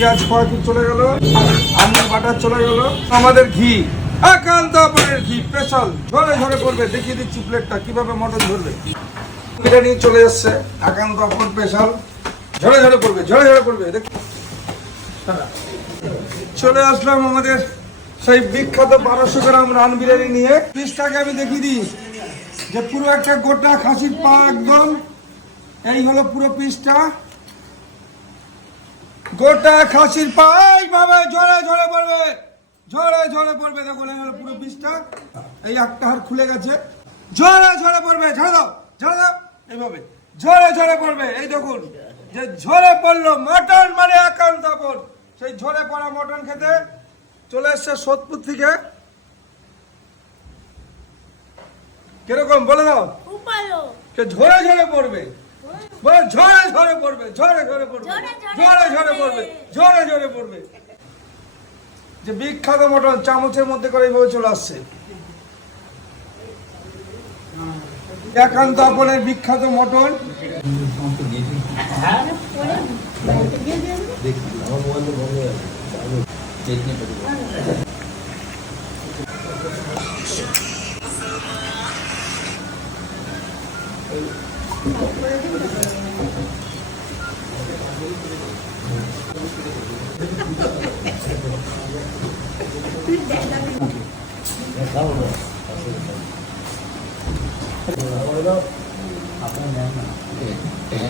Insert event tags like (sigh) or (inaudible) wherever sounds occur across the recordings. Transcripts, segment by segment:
পেঁয়াজ খোয়াকি চলে গেল আমুল বাটার চলে গেল। আমাদের ঘি ঘি স্পেশাল ঝরে ঝরে দেখিয়ে দিচ্ছি প্লেটটা বিরিয়ানি চলে এসছে স্পেশাল ঝরে ঝরে ঝরে ঝরে দেখ। চলে আসলাম আমাদের সেই বিখ্যাত বারোশো গ্রাম রান বিরিয়ানি নিয়ে। পিসটাকে আমি দেখিয়ে দিই, যে পুরো একটা গোটা খাসির পা একদম। এই হলো পুরো পিসটা গোটা খাসির পা এইভাবে ঝরে ঝরে পড়বে। ঝরে ঝরে পড়বে। দেখুন এই হলো পুরো পিসটা এই একটা হাড় খুলে গেছে। ঝরে ঝরে পড়বে। ঝরে দাও ঝরে দাও। এইভাবে। ঝরে ঝরে পড়বে। এই দেখুন যে ঝরে পড়ল মটন মানে একান্ত আপন। সেই ঝরে পড়া মটন খেতে চলে এসছে সোদপুর থেকে। কীরকম বলে দাও? ঝরে ঝরে পড়বে। বলে ঝরে ঝরে পড়বে ঝরে ঝরে পড়বে ঝরে ঝরে ঝরে ঝরে পড়বে। ঝরে ঝরে পড়বে। যে বিখ্যাত মটন চামচের মধ্যে করে এইভাবে চলে আসছে। একান্ত আপনের বিখ্যাত মটন। আরে তোমার (laughs)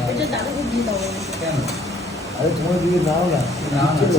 我这拿了个鼻头。嗯。哎，从我这里拿过来，拿过来。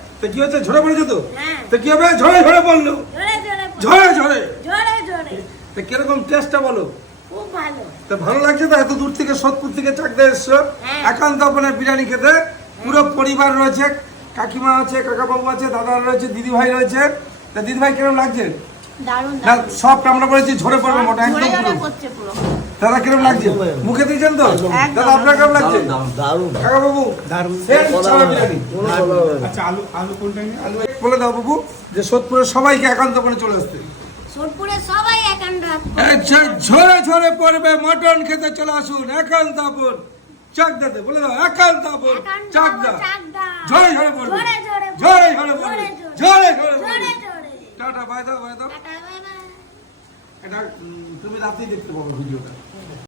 তো কি হচ্ছে? ঝরে পড়েছে তো? হ্যাঁ। তো কি হবে? ঝরে ঝরে পড়ল। ঝরে ঝরে তো কীরকম টেস্টটা বলো? ভালো। তো ভালো লাগছে তো? এত দূর থেকে সোদপুর থেকে চাকদা এসছো। হ্যাঁ। একান্ত আপনার বিরিয়ানি খেতে। পুরো পরিবার রয়েছে। কাকিমা আছে কাকা বাবু আছে দাদা রয়েছে দিদি ভাই রয়েছে। তা দিদি ভাই কীরকম লাগছে? না সব আমরা বলেছি ঝরে পড়বে মোটা একদম পুরো। দাদা কীরকম লাগছে? মুখে দিয়েছেন তো? দাদা আপনার কেমন লাগছে? দারুণ কাকাবাবু দারুণ। সেই ছাড়া বিরিয়ানি। আলু আলু কোনটা নিয়ে? আলু এক বলে দাও বাবু যে সোদপুরের সবাইকে একান্ত করে চলে আসতে সবাই আচ্ছা ঝরে ঝরে পড়বে মটন খেতে চলে আসুন একান্ত আপন। চাক দাতে বলে দাও একান্ত আপন। চাক দা। চাকদা। ঝরে ঝরে পড়বে। ঝরে ঝরে পড়বে। ঝরে ঝরে পড়বে। টাটা বাই দাও বাই দাও। এটা তুমি রাতেই দেখতে পাবে ভিডিওটা।